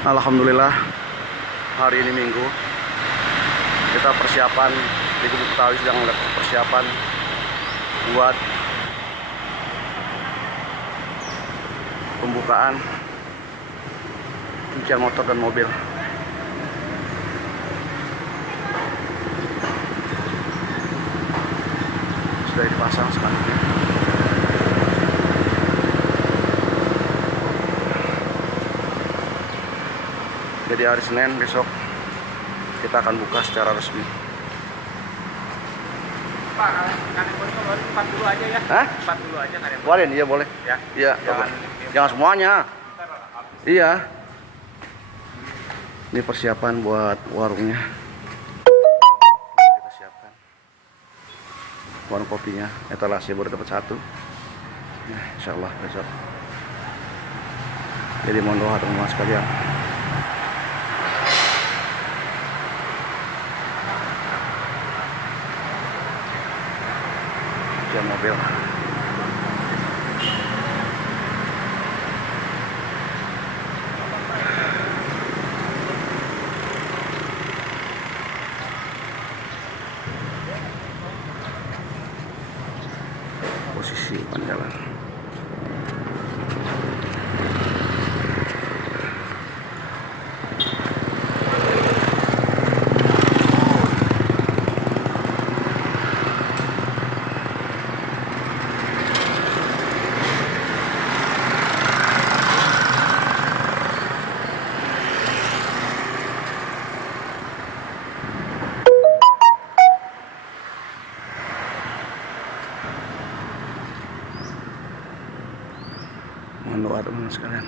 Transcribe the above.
Alhamdulillah, hari ini Minggu. Kita persiapan di Gubuk Betawi, sedang persiapan buat pembukaan cucian motor dan mobil. Sudah dipasang spanduknya. Jadi hari Senin besok kita akan buka secara resmi. Pak, kalian boleh keluarin 4 dulu aja ya? Hah? 4 dulu aja kalian. Boleh, iya boleh. Ya. Iya, jangan semuanya. Iya. Ini persiapan buat warungnya. Kita siapkan. Warung kopinya, etalase baru dapat 1. Nah, insya Allah besok. Jadi mohon doa teman-teman sekalian. Cucian mobil. Posisi depan jalan. Mohon doa teman-teman sekalian.